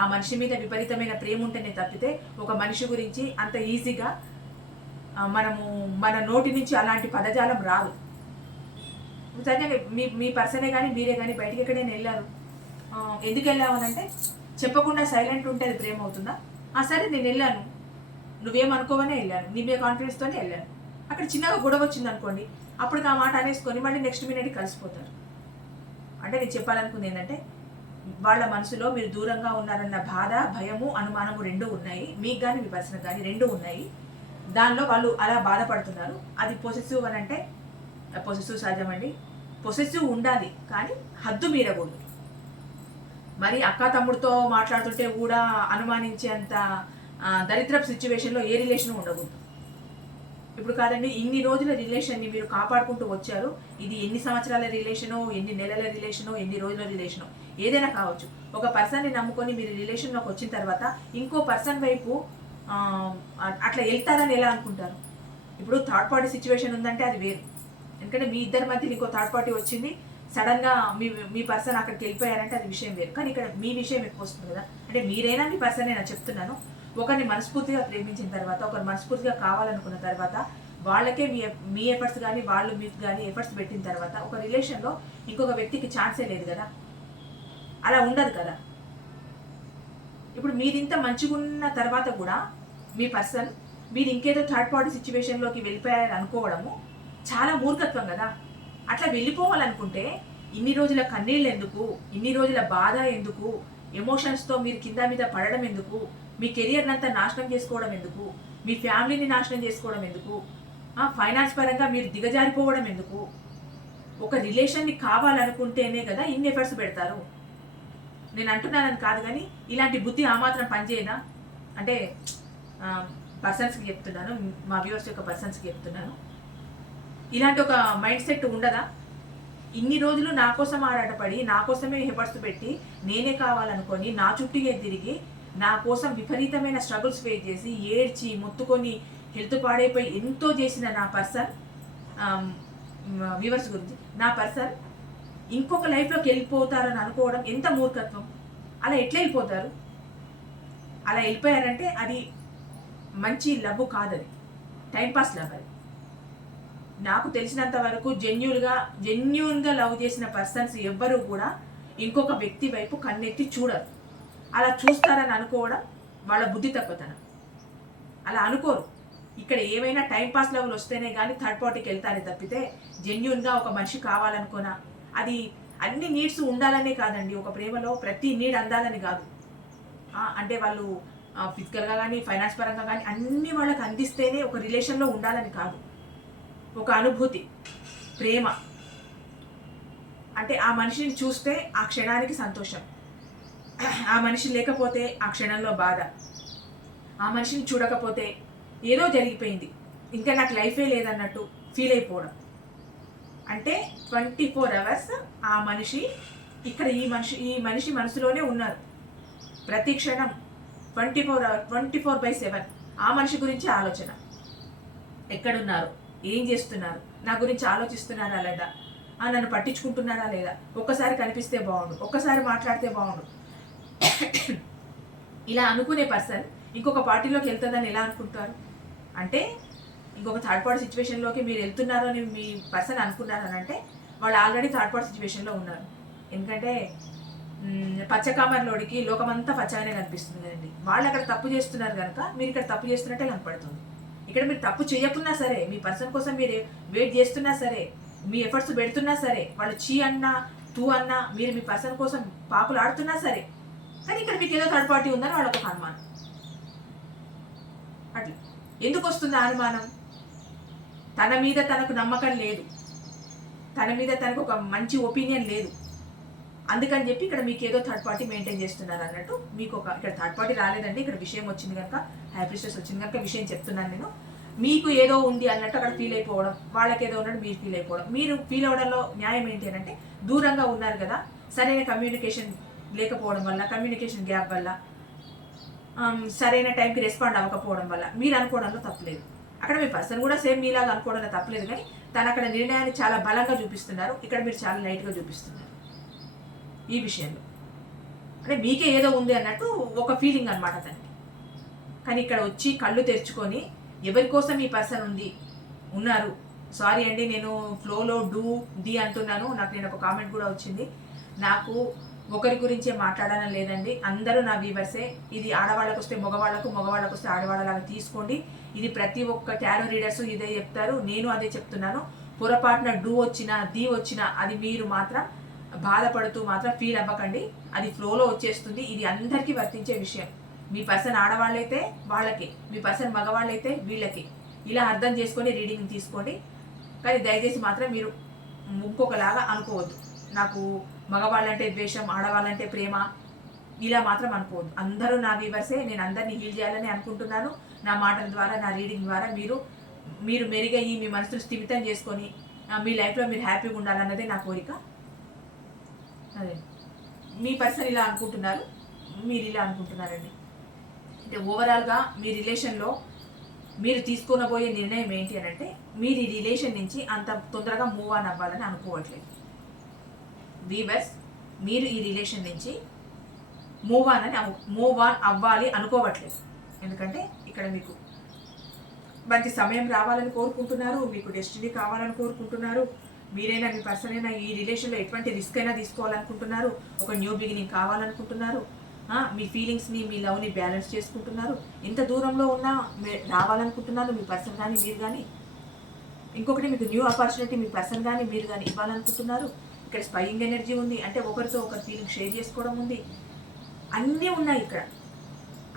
ఆ మనిషి మీద విపరీతమైన ప్రేమ ఉంటేనే తప్పితే ఒక మనిషి గురించి అంత ఈజీగా మన నోటి నుంచి అలాంటి పదజాలం రాదు. సహజంగా మీ పర్సనే కానీ మీరే కానీ బయటికి ఎక్కడైనా వెళ్ళారు, ఎందుకు వెళ్ళామనంటే చెప్పకుండా సైలెంట్ ఉంటే అది ప్రేమ అవుతుందా? సరే నేను వెళ్ళాను, నువ్వేమనుకోవనే వెళ్ళాను, నీ మీద కాన్ఫిడెన్స్తోనే వెళ్ళాను. అక్కడ చిన్నగా గొడవ వచ్చింది అనుకోండి, అప్పుడు ఆ మాట అనేసుకొని మళ్ళీ నెక్స్ట్ మినిట్ కలిసిపోతారు. అంటే నేను చెప్పాలనుకుంది ఏంటంటే వాళ్ళ మనసులో మీరు దూరంగా ఉన్నారన్న బాధ, భయము, అనుమానము రెండూ ఉన్నాయి. మీకు కానీ మీ పర్సన్ కానీ రెండూ ఉన్నాయి. దానిలో వాళ్ళు అలా బాధపడుతున్నారు. అది పొసెసివ్ అని అంటే పొసెసివ్ సహజమండి. పొసెసివ్ ఉండాలి కానీ హద్దు మీరకూడదు. మరి అక్క తమ్ముడితో మాట్లాడుతుంటే కూడా అనుమానించేంత దరిద్రపు సిచ్యువేషన్లో ఏ రిలేషన్ ఉండకూడదు. ఇప్పుడు కాదండి, ఇన్ని రోజుల రిలేషన్ని మీరు కాపాడుకుంటూ వచ్చారు. ఇది ఎన్ని సంవత్సరాల రిలేషనో, ఎన్ని నెలల రిలేషనో, ఎన్ని రోజుల రిలేషనో ఏదైనా కావచ్చు. ఒక పర్సన్ని నమ్ముకొని మీరు రిలేషన్లోకి వచ్చిన తర్వాత ఇంకో పర్సన్ వైపు అట్లా వెళ్తారని ఎలా అనుకుంటారు? ఇప్పుడు థర్డ్ పార్టీ సిచ్యువేషన్ ఉందంటే అది వేరు. ఎందుకంటే మీ ఇద్దరి మధ్యలో ఇంకో థర్డ్ పార్టీ వచ్చింది, సడన్గా మీ పర్సన్ అక్కడికి వెళ్ళిపోయారంటే అది విషయం వేరు. కానీ ఇక్కడ మీ విషయం ఎక్కువ వస్తుంది కదా. అంటే మీరైనా మీ పర్సన్ అయినా చెప్తున్నాను, ఒకరిని మనస్ఫూర్తిగా ప్రేమించిన తర్వాత, ఒకరు మనస్ఫూర్తిగా కావాలనుకున్న తర్వాత, వాళ్ళకే మీ ఎఫర్ట్స్ కానీ వాళ్ళు మీకు కానీ ఎఫర్ట్స్ పెట్టిన తర్వాత ఒక రిలేషన్లో ఇంకొక వ్యక్తికి ఛాన్సే లేదు కదా, అలా ఉండదు కదా. ఇప్పుడు మీరింత మంచిగా ఉన్న తర్వాత కూడా మీ పర్సన్ మీరు ఇంకేదో థర్డ్ పార్టీ సిచ్యువేషన్లోకి వెళ్ళిపోయారని అనుకోవడము చాలా మూర్ఖత్వం కదా. అట్లా వెళ్ళిపోవాలనుకుంటే ఇన్ని రోజుల కన్నీళ్ళు ఎందుకు, ఇన్ని రోజుల బాధ ఎందుకు, ఎమోషన్స్తో మీరు కింద మీద పడడం ఎందుకు, మీ కెరియర్ని అంతా నాశనం చేసుకోవడం ఎందుకు, మీ ఫ్యామిలీని నాశనం చేసుకోవడం ఎందుకు, ఫైనాన్స్ పరంగా మీరు దిగజారిపోవడం ఎందుకు? ఒక రిలేషన్ని కావాలనుకుంటేనే కదా ఇన్ని ఎఫర్ట్స్ పెడతారు. నేను అంటున్నానని కాదు, కానీ ఇలాంటి బుద్ధి ఆ మాత్రం పనిచేయదా? అంటే పర్సన్స్కి చెప్తున్నాను, మా వ్యూవర్స్ యొక్క పర్సన్స్కి చెప్తున్నాను. ఇలాంటి ఒక మైండ్ సెట్ ఉండదా? ఇన్ని రోజులు నా కోసం ఆరాటపడి, నా కోసమే ఎఫర్ట్స్ పెట్టి, నేనే కావాలనుకొని, నా చుట్టూగే తిరిగి, నా కోసం విపరీతమైన స్ట్రగుల్స్ ఫేస్ చేసి, ఏడ్చి మొత్తుకొని హెల్త్ పాడైపోయి ఎంతో చేసిన నా పర్సన్, వ్యూవర్స్ గురించి, నా పర్సన్ ఇంకొక లైఫ్లోకి వెళ్ళిపోతారని అనుకోవడం ఎంత మూర్ఖత్వం. అలా ఎట్లా వెళ్ళిపోతారు? అలా వెళ్ళిపోయారంటే అది మంచి లవ్ కాదు, అది టైంపాస్ లవ్. అది నాకు తెలిసినంత వరకు జెన్యూన్గా లవ్ చేసిన పర్సన్స్ ఎవ్వరూ కూడా ఇంకొక వ్యక్తి వైపు కన్నెత్తి చూడరు. అలా చూస్తారని అనుకోవడం వాళ్ళ బుద్ధి తక్కువతనం. అలా అనుకోరు. ఇక్కడ ఏమైనా టైంపాస్ లెవెల్ వస్తేనే కానీ థర్డ్ పార్టీకి వెళ్తారే తప్పితే జెన్యూన్గా ఒక మనిషి కావాలనుకోనా, అది అన్ని నీడ్స్ ఉండాలనే కాదండి. ఒక ప్రేమలో ప్రతి నీడ్ అందాలని కాదు. అంటే వాళ్ళు ఫిజికల్గా కానీ ఫైనాన్స్ పరంగా కానీ అన్ని వాళ్ళకి అందిస్తేనే ఒక రిలేషన్లో ఉండాలని కాదు. ఒక అనుభూతి, ప్రేమ అంటే ఆ మనిషిని చూస్తే ఆ క్షణానికి సంతోషం, ఆ మనిషి లేకపోతే ఆ క్షణంలో బాధ, ఆ మనిషిని చూడకపోతే ఏదో జరిగిపోయింది, ఇంకా నాకు లైఫే లేదన్నట్టు ఫీల్ అయిపోవడం. అంటే 24 hours ఆ మనిషి ఇక్కడ ఈ మనిషి మనసులోనే ఉన్నారు. ప్రతి క్షణం 24/7 ఆ మనిషి గురించి ఆలోచన. ఎక్కడున్నారు, ఏం చేస్తున్నారు, నా గురించి ఆలోచిస్తున్నారా లేదా, నన్ను పట్టించుకుంటున్నారా లేదా, ఒక్కసారి కనిపిస్తే బాగుండు, ఒక్కసారి మాట్లాడితే బాగుండు, ఇలా అనుకునే పర్సన్ ఇంకొక పార్టీలోకి వెళ్తుందని ఎలా అనుకుంటారు? అంటే ఇంకొక థర్డ్ పార్టీ సిచ్యువేషన్లోకి మీరు వెళ్తున్నారు అని మీ పర్సన్ అనుకున్నారు అని అంటే వాళ్ళు ఆల్రెడీ థర్డ్ పార్టీ సిచ్యువేషన్లో ఉన్నారు. ఎందుకంటే పచ్చకామర్లోడికి లోకమంతా పచ్చగానే కనిపిస్తుంది కదండి. వాళ్ళు అక్కడ తప్పు చేస్తున్నారు కనుక మీరు ఇక్కడ తప్పు చేస్తున్నట్టే కనపడుతుంది. ఇక్కడ మీరు తప్పు చేయకున్నా సరే, మీ పర్సన్ కోసం మీరు వెయిట్ చేస్తున్నా సరే, మీ ఎఫర్ట్స్ పెడుతున్నా సరే, వాళ్ళు చీ అన్నా టూ అన్నా మీరు మీ పర్సన్ కోసం పాకులు ఆడుతున్నా సరే, కానీ ఇక్కడ మీకు ఏదో థర్డ్ పార్టీ ఉందని వాళ్ళొక అనుమానం. అట్లా ఎందుకు వస్తుంది అనుమానం? తన మీద తనకు నమ్మకం లేదు, తన మీద తనకు ఒక మంచి ఒపీనియన్ లేదు. అందుకని చెప్పి ఇక్కడ మీకు ఏదో థర్డ్ పార్టీ మెయింటైన్ చేస్తున్నారు అన్నట్టు మీకు ఒక ఇక్కడ థర్డ్ పార్టీ రాలేదండి. ఇక్కడ విషయం వచ్చింది కనుక, హై ప్రిస్టెస్ వచ్చింది కనుక విషయం చెప్తున్నాను నేను. మీకు ఏదో ఉంది అన్నట్టు అక్కడ ఫీల్ అయిపోవడం, వాళ్ళకి ఏదో ఉన్నట్టు మీరు ఫీల్ అయిపోవడం. మీరు ఫీల్ అవడంలో న్యాయం ఏంటి అంటే దూరంగా ఉన్నారు కదా, సరైన కమ్యూనికేషన్ లేకపోవడం వల్ల, కమ్యూనికేషన్ గ్యాప్ వల్ల, సరైన టైంకి రెస్పాండ్ అవ్వకపోవడం వల్ల మీరు అనుకోవడంలో తప్పలేదు. అక్కడ మీ పర్సన్ కూడా సేమ్ మీలాగా అనుకోవడంలో తప్పలేదు, కానీ తను అక్కడ నిర్ణయాన్ని చాలా బలంగా చూపిస్తున్నారు, ఇక్కడ మీరు చాలా లైట్గా చూపిస్తున్నారు ఈ విషయంలో. అంటే మీకే ఏదో ఉంది అన్నట్టు ఒక ఫీలింగ్ అనమాట తనకి. కానీ ఇక్కడ వచ్చి కళ్ళు తెరుచుకొని ఎవరి కోసం ఈ పర్సన్ ఉన్నారు. సారీ అండి, నేను ఫ్లోలో డి అంటున్నాను. నేను ఒక కామెంట్ కూడా వచ్చింది, నాకు ఒకరి గురించే మాట్లాడాలని లేదండి, అందరూ నా వ్యూవర్సే. ఇది ఆడవాళ్ళకు వస్తే మగవాళ్ళకు, మగవాళ్ళకు వస్తే ఆడవాళ్ళలాగా తీసుకోండి. ఇది ప్రతి ఒక్క టారో రీడర్స్ ఇదే చెప్తారు, నేను అదే చెప్తున్నాను. పొరపాటున వచ్చినా డి వచ్చినా అది మీరు మాత్రం బాధపడుతూ మాత్రం ఫీల్ అవ్వకండి, అది ఫ్లోలో వచ్చేస్తుంది. ఇది అందరికీ వర్తించే విషయం. మీ పర్సన్ ఆడవాళ్ళైతే వాళ్ళకి, మీ పర్సన్ మగవాళ్ళైతే వీళ్ళకి. ఇలా అర్థం చేసుకొని రీడింగ్ తీసుకోండి. కానీ దయచేసి మాత్రం మీరు ఇంకొకలాగా అనుకోవద్దు, నాకు మగవాళ్ళంటే ద్వేషం, ఆడవాళ్ళంటే ప్రేమ, ఇలా మాత్రం అనుకోవద్దు. అందరూ నా వ్యూవర్సే, నేను అందరినీ హీల్ చేయాలని అనుకుంటున్నాను. నా మాటల ద్వారా, నా రీడింగ్ ద్వారా మీరు మెరుగయ్యి మీ మనసును స్థిమితం చేసుకొని మీ లైఫ్లో మీరు హ్యాపీగా ఉండాలన్నదే నా కోరిక. అదే మీ పర్సన్ ఇలా అనుకుంటున్నారు, మీరు ఇలా అనుకుంటున్నారండి. అంటే ఓవరాల్గా మీ రిలేషన్లో మీరు తీసుకొనబోయే నిర్ణయం ఏంటి అని అంటే, మీరు ఈ రిలేషన్ నుంచి అంత తొందరగా మూవ్ ఆన్ అవ్వాలని అనుకోవట్లేదు. వీవర్స్, మీరు ఈ రిలేషన్ నుంచి మూవ్ ఆన్ అవ్వాలి అనుకోవట్లేదు. ఎందుకంటే ఇక్కడ మీకు మంచి సమయం రావాలని కోరుకుంటున్నారు, మీకు డెస్టినీ కావాలని కోరుకుంటున్నారు. మీరైనా మీ పర్సన్ అయినా ఈ రిలేషన్లో ఎటువంటి రిస్క్ అయినా తీసుకోవాలనుకుంటున్నారు, ఒక న్యూ బిగినింగ్ కావాలనుకుంటున్నారు, మీ ఫీలింగ్స్ని, మీ లవ్ని బ్యాలెన్స్ చేసుకుంటున్నారు. ఇంత దూరంలో ఉన్నా రావాలనుకుంటున్నారు మీ పర్సన్ కానీ మీరు కానీ. ఇంకొకటి, మీకు న్యూ ఆపర్చునిటీ మీ పర్సన్ కానీ మీరు కానీ ఇవ్వాలనుకుంటున్నారు. ఇక్కడ స్పైయింగ్ ఎనర్జీ ఉంది, అంటే ఒకరితో ఒకరి ఫీలింగ్ షేర్ చేసుకోవడం ఉంది, అన్నీ ఉన్నాయి ఇక్కడ.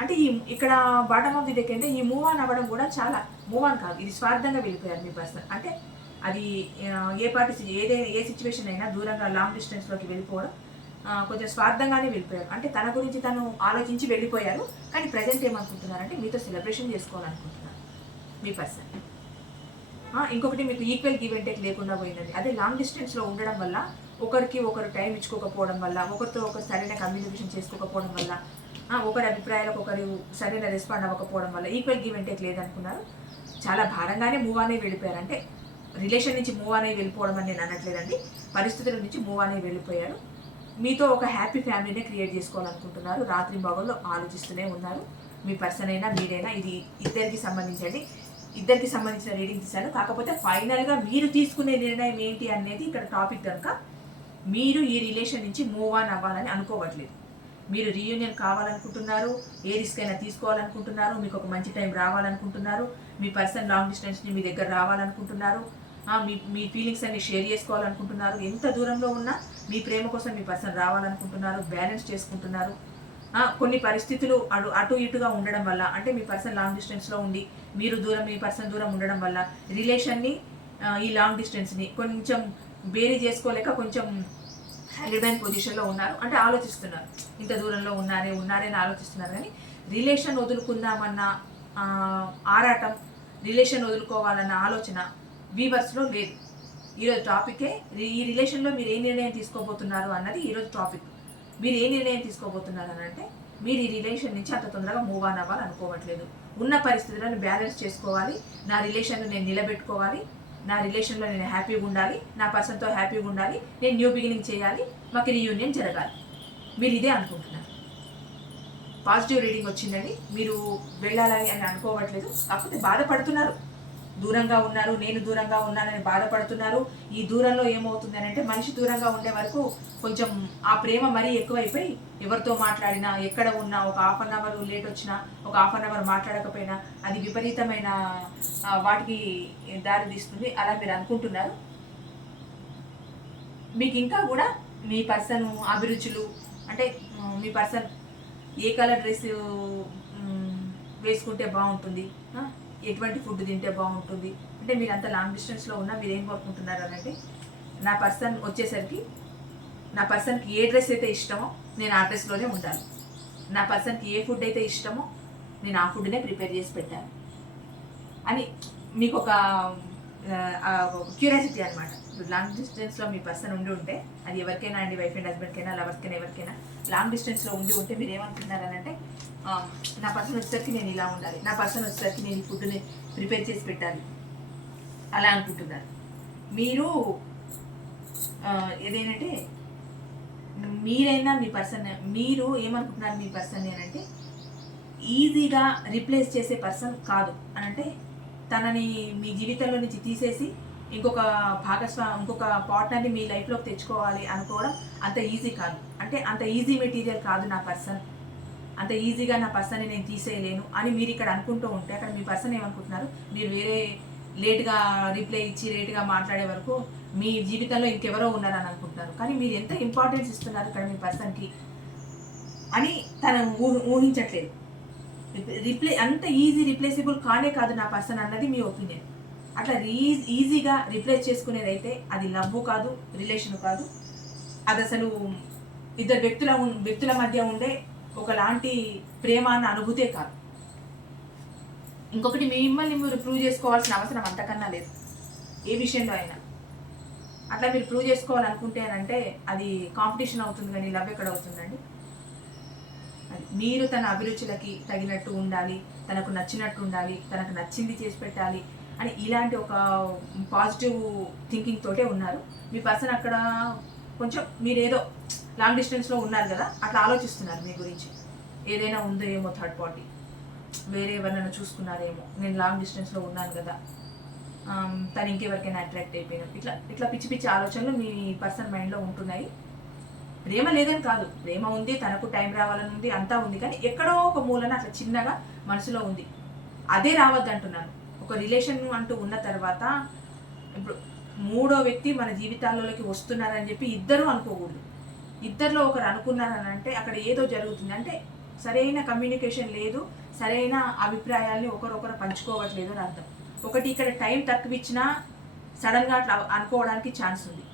అంటే ఇక్కడ బాటమ్ ఆఫ్ ది డెక్ అంటే ఈ మూవ్ ఆన్ అవ్వడం కూడా చాలా మూవ్ ఆన్ కాదు, ఇది స్వార్థంగా వెళ్ళిపోయారు మీ పర్సన్. అంటే అది ఏ సిచ్యువేషన్ అయినా దూరంగా లాంగ్ డిస్టెన్స్లోకి వెళ్ళిపోవడం కొంచెం స్వార్థంగానే వెళ్ళిపోయారు. అంటే తన గురించి తను ఆలోచించి వెళ్ళిపోయారు. కానీ ప్రజెంట్ ఏమనుకుంటున్నారంటే మీతో సెలబ్రేషన్ చేసుకోవాలనుకుంటున్నారు మీ పర్సన్. ఇంకొకటి, మీకు ఈక్వల్ గివ్ అండ్ టేక్ లేకుండా పోయిందండి. అదే లాంగ్ డిస్టెన్స్లో ఉండడం వల్ల, ఒకరికి ఒకరు టైం ఇచ్చుకోకపోవడం వల్ల, ఒకరితో ఒకరు సరైన కమ్యూనికేషన్ చేసుకోకపోవడం వల్ల, ఒకరి అభిప్రాయాలకు ఒకరు సరైన రెస్పాండ్ అవ్వకపోవడం వల్ల ఈక్వల్ గివ్ అండ్ టేక్ లేదనుకున్నారు. చాలా భారంగానే మూవ్ అనే వెళ్ళిపోయారు. అంటే రిలేషన్ నుంచి మూవ్ అనే వెళ్ళిపోవడం అని నేను అనట్లేదండి, పరిస్థితుల నుంచి మూవ్ అనే వెళ్ళిపోయారు. మీతో ఒక హ్యాపీ ఫ్యామిలీనే క్రియేట్ చేసుకోవాలనుకుంటున్నారు. రాత్రి భాగంలో ఆలోచిస్తూనే ఉన్నారు. మీ పర్సన్ అయినా మీరైనా, ఇది ఇద్దరికి సంబంధించిన రీడింగ్ తీశాను. కాకపోతే ఫైనల్గా మీరు తీసుకునే నిర్ణయం ఏంటి అనేది ఇక్కడ టాపిక్ కనుక, మీరు ఈ రిలేషన్ నుంచి మూవ్ ఆన్ అవ్వాలని అనుకోవట్లేదు. మీరు రీయూనియన్ కావాలనుకుంటున్నారు, ఏ రిస్క్ అయినా తీసుకోవాలనుకుంటున్నారు, మీకు ఒక మంచి టైం రావాలనుకుంటున్నారు, మీ పర్సన్ లాంగ్ డిస్టెన్స్ని మీ దగ్గర రావాలనుకుంటున్నారు, మీ ఫీలింగ్స్ అన్ని షేర్ చేసుకోవాలనుకుంటున్నారు. ఎంత దూరంలో ఉన్నా మీ ప్రేమ కోసం మీ పర్సన్ రావాలనుకుంటున్నారు, బ్యాలెన్స్ చేసుకుంటున్నారు. కొన్ని పరిస్థితులు అటు ఇటుగా ఉండడం వల్ల, అంటే మీ పర్సన్ లాంగ్ డిస్టెన్స్లో ఉండి మీ పర్సన్ దూరం ఉండడం వల్ల రిలేషన్ని, ఈ లాంగ్ డిస్టెన్స్ని కొంచెం బేరీ చేసుకోలేక కొంచెం హ్యాండిల్ పొజిషన్లో ఉన్నారు. అంటే ఆలోచిస్తున్నారు, ఇంత దూరంలో ఉన్నారని ఆలోచిస్తున్నారు. కానీ రిలేషన్ వదులుకుందామన్న ఆరాటం, రిలేషన్ వదులుకోవాలన్న ఆలోచన వీవర్స్లో లేదు. ఈరోజు టాపికే ఈ రిలేషన్లో మీరు ఏ నిర్ణయం తీసుకోబోతున్నారు అన్నది ఈరోజు టాపిక్. మీరు ఏ నిర్ణయం తీసుకోబోతున్నారు అని అంటే, మీరు ఈ రిలేషన్ నుంచి అంత తొందరగా మూవ్ ఆన్ అవ్వాలి అనుకోవట్లేదు. ఉన్న పరిస్థితులను బ్యాలెన్స్ చేసుకోవాలి, నా రిలేషన్ను నేను నిలబెట్టుకోవాలి, నా రిలేషన్లో నేను హ్యాపీగా ఉండాలి, నా పర్సన్తో హ్యాపీగా ఉండాలి, నేను న్యూ బిగినింగ్ చేయాలి, మాకు రీయూనియన్ జరగాలి. మీరు ఇదే అనుకుంటున్నారు. పాజిటివ్ రీడింగ్ వచ్చిందండి. మీరు వెళ్ళాలని అని అనుకోవట్లేదు, కాకపోతే బాధపడుతున్నారు. దూరంగా ఉన్నారు, నేను దూరంగా ఉన్నానని బాధపడుతున్నారు. ఈ దూరంలో ఏమవుతుంది అని అంటే, మనిషి దూరంగా ఉండే వరకు కొంచెం ఆ ప్రేమ మరీ ఎక్కువైపోయి ఎవరితో మాట్లాడినా, ఎక్కడ ఉన్నా, ఒక ½ లేట్ వచ్చినా, ఒక ½ మాట్లాడకపోయినా అది విపరీతమైన వాటికి దారి తీస్తుంది. అలా మీరు అనుకుంటున్నారు. మీకు ఇంకా కూడా మీ పర్సన్ అభిరుచులు అంటే మీ పర్సన్ ఏ కలర్ డ్రెస్ వేసుకుంటే బాగుంటుంది, ఎటువంటి ఫుడ్ తింటే బాగుంటుంది అంటే, మీరు అంత లాంగ్ డిస్టెన్స్లో ఉన్నా మీరు ఏం కోరుకుంటున్నారు అని అంటే, నా పర్సన్ వచ్చేసరికి నా పర్సన్కి ఏ డ్రెస్ అయితే ఇష్టమో నేను ఆ డ్రెస్లోనే ఉండాలి, నా పర్సన్కి ఏ ఫుడ్ అయితే ఇష్టమో నేను ఆ ఫుడ్నే ప్రిపేర్ చేసి పెట్టాను అని మీకు ఒక క్యూరియాసిటీ అనమాట. ఇప్పుడు లాంగ్ డిస్టెన్స్లో మీ పర్సన్ ఉండి ఉంటే, అది ఎవరికైనా అండి, వైఫ్ అండ్ హస్బెండ్కైనా, లవర్స్కైనా, ఎవరికైనా లాంగ్ డిస్టెన్స్లో ఉండి ఉంటే మీరు ఏమనుకుంటున్నారు అంటే, నా పర్సన్ వచ్చేసరికి నేను ఇలా ఉండాలి, నా పర్సన్ వచ్చేసరికి నేను ఈ ఫుడ్ని ప్రిపేర్ చేసి పెట్టాలి అలా అనుకుంటున్నారు. మీరు ఏదేంటంటే, మీరైనా మీ పర్సన్, మీరు ఏమనుకుంటున్నారు మీ పర్సన్ అంటే, ఈజీగా రీప్లేస్ చేసే పర్సన్ కాదు అని అంటే, తనని మీ జీవితంలో నుంచి తీసేసి ఇంకొక ఇంకొక పార్ట్నర్ని మీ లైఫ్లోకి తెచ్చుకోవాలి అనుకోవడం అంత ఈజీ కాదు. అంటే అంత ఈజీ మెటీరియల్ కాదు నా పర్సన్, అంత ఈజీగా నా పర్సన్ని నేను తీసేయలేను అని మీరు ఇక్కడ అనుకుంటూ ఉంటే, అక్కడ మీ పర్సన్ ఏమనుకుంటున్నారు, మీరు వేరే లేట్గా రిప్లై ఇచ్చి లేట్గా మాట్లాడే వరకు మీ జీవితంలో ఇంకెవరో ఉన్నారని అనుకుంటున్నారు. కానీ మీరు ఎంత ఇంపార్టెన్స్ ఇస్తున్నారు ఇక్కడ మీ పర్సన్కి అని తను ఊహించట్లేదు. అంత ఈజీ రిప్లేసిబుల్ కానే కాదు నా పర్సన్ అన్నది మీ ఒపీనియన్. అట్లా ఈజీగా రిప్లేస్ చేసుకునేది అయితే అది లవ్ కాదు, రిలేషన్ కాదు, అది అసలు ఇద్దరు వ్యక్తుల మధ్య ఉండే ఒకలాంటి ప్రేమ అన్న అనుభూతే కాదు. ఇంకొకటి, మిమ్మల్ని మీరు ప్రూవ్ చేసుకోవాల్సిన అవసరం అంతకన్నా లేదు ఏ విషయంలో అయినా. అట్లా మీరు ప్రూవ్ చేసుకోవాలనుకుంటే అంటే అది కాంపిటీషన్ అవుతుంది, కానీ లవ్ ఎక్కడ అవుతుందండి. మీరు తన అభిరుచులకి తగినట్టు ఉండాలి, తనకు నచ్చినట్టు ఉండాలి, తనకు నచ్చింది చేసి పెట్టాలి అని ఇలాంటి ఒక పాజిటివ్ థింకింగ్ తోటే ఉన్నారు మీ పర్సన్. అక్కడ కొంచెం మీరేదో లాంగ్ డిస్టెన్స్లో ఉన్నారు కదా, అట్లా ఆలోచిస్తున్నారు మీ గురించి. ఏదైనా ఉందో ఏమో, థర్డ్ పార్టీ వేరే ఎవరినైనా చూసుకున్నారేమో, నేను లాంగ్ డిస్టెన్స్లో ఉన్నాను కదా, తను ఇంకెవరికైనా అట్రాక్ట్ అయిపోయినాం, ఇట్లా పిచ్చి పిచ్చి ఆలోచనలు మీ పర్సన్ మైండ్లో ఉంటున్నాయి. ప్రేమ లేదని కాదు, ప్రేమ ఉంది, తనకు టైం రావాలని ఉంది, అంతా ఉంది, కానీ ఎక్కడో ఒక మూలన అట్లా చిన్నగా మనసులో ఉంది. అదే రావద్దు అంటున్నాను. ఒక రిలేషన్ అంటూ ఉన్న తర్వాత ఇప్పుడు మూడో వ్యక్తి మన జీవితాల్లోకి వస్తున్నారని చెప్పి ఇద్దరు అనుకోకూడదు. ఇద్దరిలో ఒకరు అనుకున్నారని అంటే అక్కడ ఏదో జరుగుతుంది, అంటే సరైన కమ్యూనికేషన్ లేదు, సరైన అభిప్రాయాల్ని ఒకరొకరు పంచుకోవట్లేదు అని అర్థం. ఒకటి, ఇక్కడ టైం తక్కువ ఇచ్చినా సడన్గా అట్లా అనుకోవడానికి ఛాన్స్ ఉంది,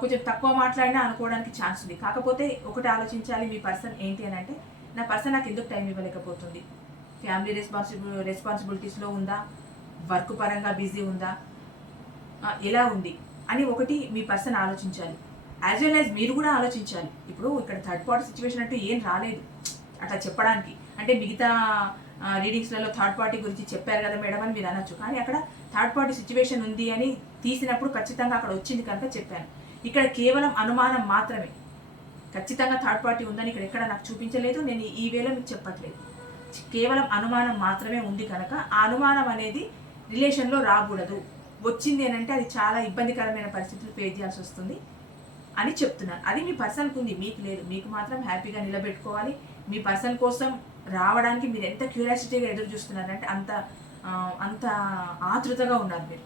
కొంచెం తక్కువ మాట్లాడినా అనుకోవడానికి ఛాన్స్ ఉంది. కాకపోతే ఒకటి ఆలోచించాలి, మీ పర్సన్ ఏంటి అని అంటే, నా పర్సన్ నాకు ఎందుకు టైం ఇవ్వలేకపోతుంది, ఫ్యామిలీ రెస్పాన్సిబిలిటీస్లో ఉందా, వర్క్ పరంగా బిజీ ఉందా, ఎలా ఉంది అని ఒకటి మీ పర్సన్ ఆలోచించాలి. యాజ్ వెల్ యాజ్ మీరు కూడా ఆలోచించాలి. ఇప్పుడు ఇక్కడ థర్డ్ పార్టీ సిచ్యువేషన్ అంటూ ఏం రాలేదు అట్లా చెప్పడానికి. అంటే మిగతా రీడింగ్స్లలో థర్డ్ పార్టీ గురించి చెప్పారు కదా మేడం అని మీరు అనొచ్చు, కానీ అక్కడ థర్డ్ పార్టీ సిచ్యువేషన్ ఉంది అని తీసినప్పుడు ఖచ్చితంగా అక్కడ వచ్చింది కనుక చెప్పాను. ఇక్కడ కేవలం అనుమానం మాత్రమే, ఖచ్చితంగా థర్డ్ పార్టీ ఉందని ఇక్కడ ఎక్కడ నాకు చూపించలేదు, నేను ఈ వేలో మీకు చెప్పట్లేదు. కేవలం అనుమానం మాత్రమే ఉంది కనుక ఆ అనుమానం అనేది రిలేషన్లో రాకూడదు. వచ్చింది అని అంటే అది చాలా ఇబ్బందికరమైన పరిస్థితులు ఫేస్ చేయాల్సి వస్తుంది అని చెప్తున్నాను. అది మీ పర్సన్కి ఉంది, మీకు లేదు. మీకు మాత్రం హ్యాపీగా నిలబెట్టుకోవాలి. మీ పర్సన్ కోసం రావడానికి మీరు ఎంత క్యూరియాసిటీగా ఎదురు చూస్తున్నారంటే అంత ఆతృతగా ఉన్నారు. మీరు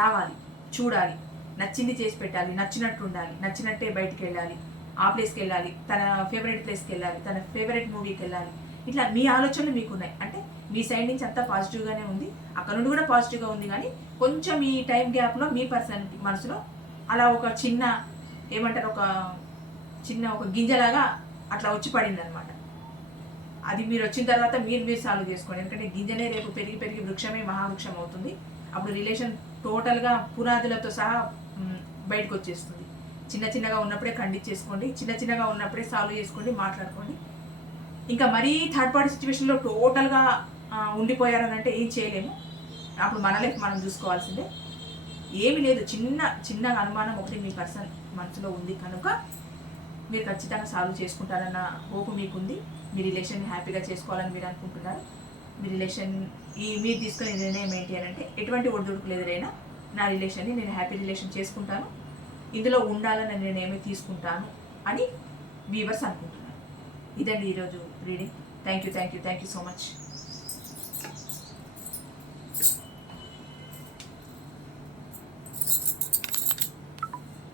రావాలి, చూడాలి, నచ్చింది చేసి పెట్టాలి, నచ్చినట్టు ఉండాలి, నచ్చినట్టే బయటికి వెళ్ళాలి, ఆ ప్లేస్కి వెళ్ళాలి, తన ఫేవరెట్ ప్లేస్కి వెళ్ళాలి, తన ఫేవరెట్ మూవీకి వెళ్ళాలి. ఇట్లా మీ ఆలోచనలు మీకున్నాయి. అంటే మీ సైడ్ నుంచి అంతా పాజిటివ్గానే ఉంది, అక్కడ నుండి కూడా పాజిటివ్గా ఉంది, కానీ కొంచెం ఈ టైం గ్యాప్లో మీ పర్సన్ మనసులో అలా ఒక చిన్న ఏమంటారు, ఒక గింజలాగా అట్లా వచ్చి పడింది అనమాట. అది మీరు వచ్చిన తర్వాత మీరు సాల్వ్ చేసుకోండి. ఎందుకంటే గింజనే రేపు పెరిగి పెరిగి వృక్షమే మహావృక్షం అవుతుంది. అప్పుడు రిలేషన్ టోటల్గా పునాదులతో సహా బయటకు వచ్చేస్తుంది. చిన్నగా ఉన్నప్పుడే ఖండించేసుకోండి, చిన్నగా ఉన్నప్పుడే సాల్వ్ చేసుకోండి, మాట్లాడుకోండి. ఇంకా మరీ థర్డ్ పార్టీ సిచ్యువేషన్లో టోటల్గా ఉండిపోయారని అంటే ఏం చేయలేము. అప్పుడు మన లైఫ్ మనం చూసుకోవాల్సిందే. ఏమి లేదు, చిన్నగా అనుమానం ఒకటి మీ పర్సన్ మనసులో ఉంది కనుక మీరు ఖచ్చితంగా సాల్వ్ చేసుకుంటారన్న హోప్ మీకుంది. మీ రిలేషన్ని హ్యాపీగా చేసుకోవాలని మీరు అనుకుంటున్నారు. మీ రిలేషన్ మీరు తీసుకునే నిర్ణయం ఏంటి అని అంటే, ఎటువంటి ఒడిదుడుకులు ఎదురైనా నా రిలేషన్ని నేను హ్యాపీ రిలేషన్ చేసుకుంటాను, ఇందులో ఉండాలని నిర్ణయమే తీసుకుంటాను అని వీవర్స్ అనుకుంటున్నారు. ఇదండి ఈరోజు reading. Thank you so much.